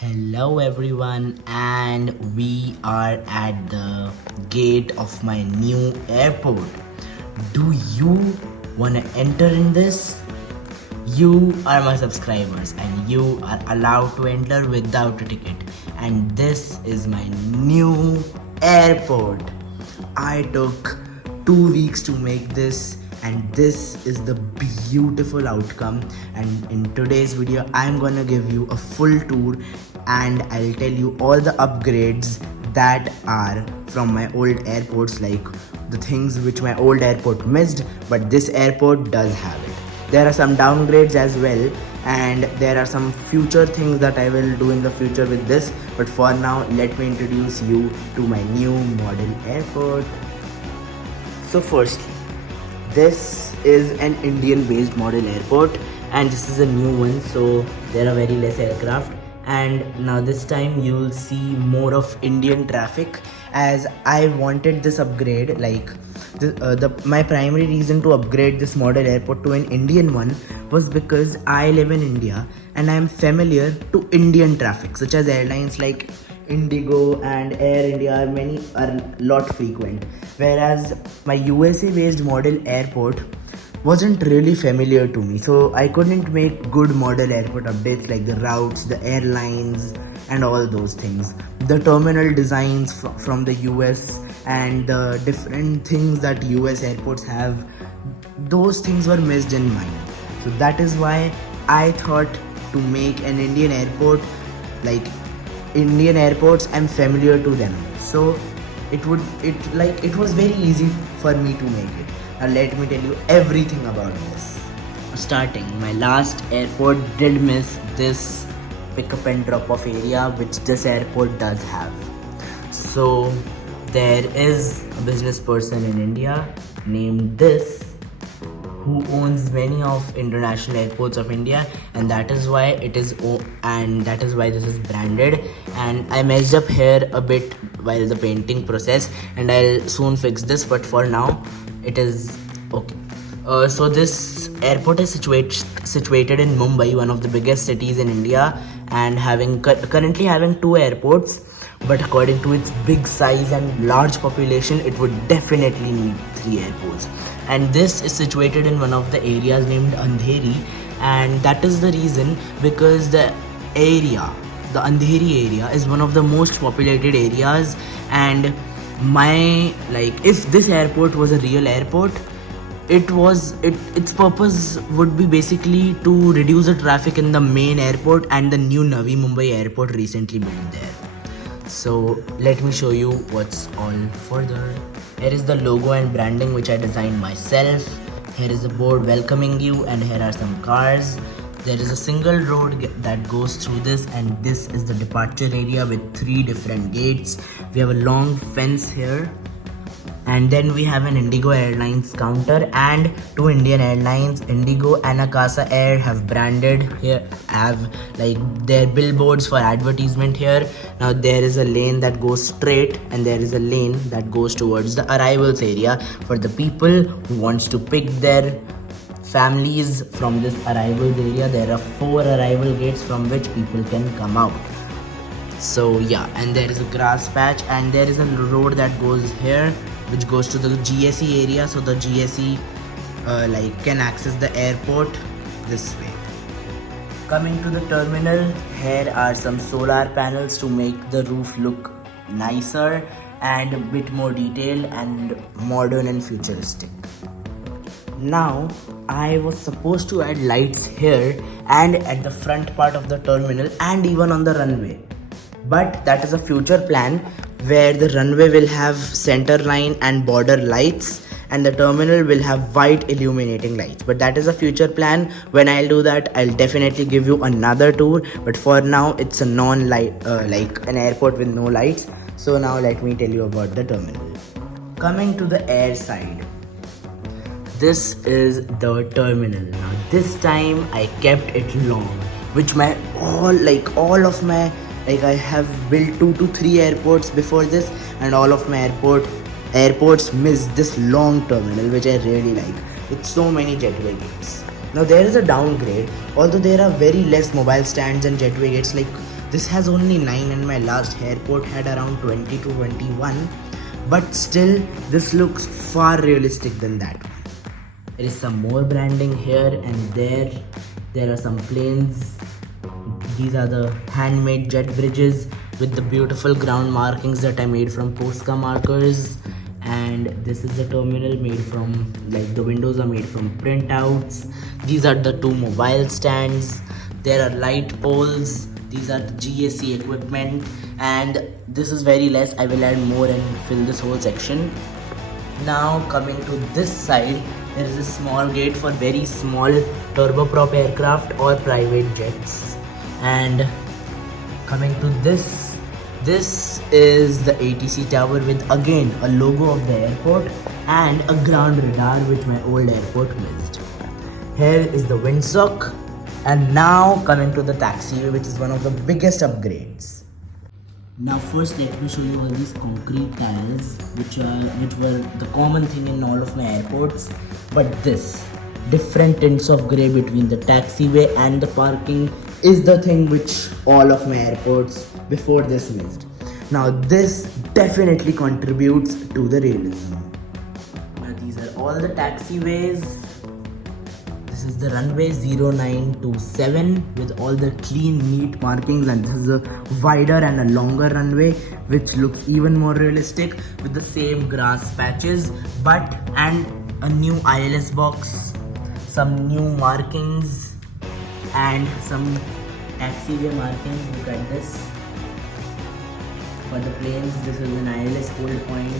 Hello everyone, and we are at the gate of my new airport. Do you wanna enter in this? You are my subscribers and you are allowed to enter without a ticket. And this is my new airport. I took 2 weeks to make this, and this is the beautiful outcome. And in today's video I'm gonna give you a full tour, and I'll tell you all the upgrades that are from my old airports, like the things which my old airport missed but this airport does have it. There are some downgrades as well, and there are some future things that I will do in the future with this, but for now let me introduce you to my new model airport. So firstly, this is an Indian based model airport, and this is a new one, so there are very less aircraft. And now this time you'll see more of Indian traffic, as I wanted this upgrade. Like my primary reason to upgrade this model airport to an Indian one was because I live in India and I am familiar to Indian traffic, such as airlines like Indigo and Air India are lot frequent, whereas my USA based model airport wasn't really familiar to me, so I couldn't make good model airport updates like the routes, the airlines, and all those things. The terminal designs from the US and the different things that US airports have, those things were missed in mine. So that is why I thought to make an Indian airport. Like Indian airports, I'm familiar to them, so it was very easy for me to make it. Now let me tell you everything about this. Starting, my last airport did miss this pickup and drop off area, which this airport does have. So there is a business person in India named this, who owns many of international airports of India, and that is why this is branded. And I messed up here a bit while the painting process, and I'll soon fix this, but for now it is okay. So this airport is situated in Mumbai, one of the biggest cities in India, and currently having two airports. But according to its big size and large population, it would definitely need three airports. And this is situated in one of the areas named Andheri, and that is the reason because the Andheri area is one of the most populated areas. And if this airport was a real airport, its purpose would be basically to reduce the traffic in the main airport and the new Navi Mumbai airport recently built there. So let me show you what's all further. Here is the logo and branding which I designed myself. Here is a board welcoming you, and here are some cars. There is a single road that goes through this, and this is the departure area with 3 different gates. We have a long fence here. And then we have an Indigo Airlines counter and 2 Indian Airlines. Indigo and Akasa Air have branded here, have like their billboards for advertisement here. Now there is a lane that goes straight, and there is a lane that goes towards the arrivals area for the people who wants to pick their families from this arrivals area. There are 4 arrival gates from which people can come out. So yeah, and there is a grass patch, and there is a road that goes here which goes to the GSE area, so the GSE can access the airport this way. Coming to the terminal, here are some solar panels to make the roof look nicer and a bit more detailed and modern and futuristic. Now I was supposed to add lights here and at the front part of the terminal and even on the runway, but that is a future plan where the runway will have center line and border lights, and the terminal will have white illuminating lights. But that is a future plan. When I'll do that, I'll definitely give you another tour, but for now it's a non-light like an airport with no lights. So now let me tell you about the terminal. Coming to the air side, this is the terminal. Now this time I kept it long, which I have built 2 to 3 airports before this, and all of my airports miss this long terminal, which I really like, with so many jetway gates. Now there is a downgrade, although there are very less mobile stands and jetway gates. Like This has only 9 and my last airport had around 20 to 21. But still, this looks far realistic than that. There is some more branding here and there. There are some planes. These are the handmade jet bridges with the beautiful ground markings that I made from Posca markers. And this is the terminal made from, like, the windows are made from printouts. These are the two mobile stands. There are light poles. These are the GAC equipment. And this is very less. I will add more and fill this whole section. Now coming to this side, there is a small gate for very small turboprop aircraft or private jets. And coming to this is the ATC tower with again a logo of the airport and a ground radar which my old airport missed. Here is the windsock, and now coming to the taxiway, which is one of the biggest upgrades. Now first let me show you all these concrete tiles which were the common thing in all of my airports, but this different tints of grey between the taxiway and the parking is the thing which all of my airports before this missed. Now this definitely contributes to the realism. Now these are all the taxiways. This is the runway 0927 with all the clean neat markings, and this is a wider and a longer runway which looks even more realistic with the same grass patches and a new ILS box, some new markings and some taxiway markings. Look at this. For the planes, this is an ILS hold point.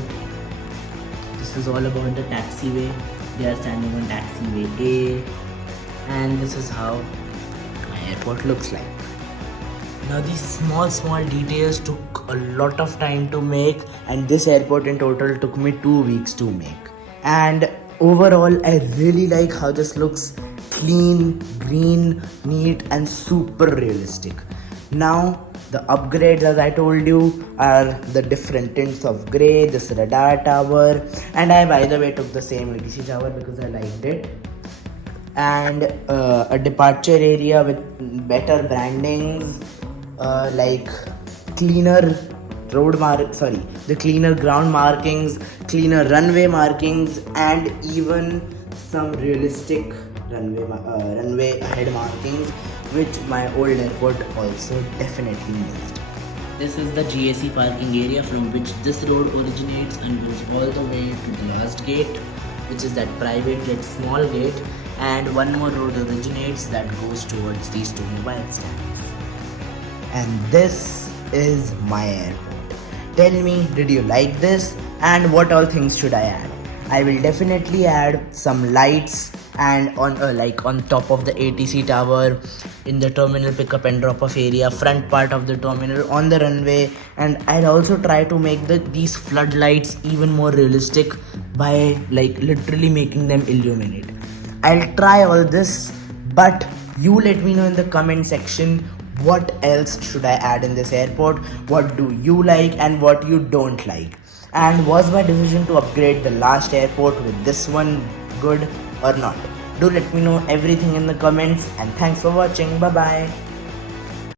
This is all about the taxiway. They are standing on taxiway A, and this is how my airport looks like. Now these small details took a lot of time to make, and this airport in total took me 2 weeks to make. And overall, I really like how this looks clean, green, neat and super realistic. Now the upgrades, as I told you, are the different tints of grey, this radar tower, and I by the way took the same ATC tower because I liked it, and a departure area with better brandings, like cleaner cleaner ground markings, cleaner runway markings, and even some realistic runway ahead markings, which my old airport also definitely missed. This is the GAC parking area from which this road originates and goes all the way to the last gate, which is that private jet small gate, and one more road originates that goes towards these two mobile stands. And this is my airport. Tell me, did you like this, and what all things should I add? I will definitely add some lights and on top of the ATC tower, in the terminal pickup and drop off area, front part of the terminal, on the runway, and I'll also try to make these floodlights even more realistic by literally making them illuminate. I'll try all this, but you let me know in the comment section what else should I add in this airport, what do you like and what you don't like, and was my decision to upgrade the last airport with this one good or not. Do let me know everything in the comments, and thanks for watching. Bye bye.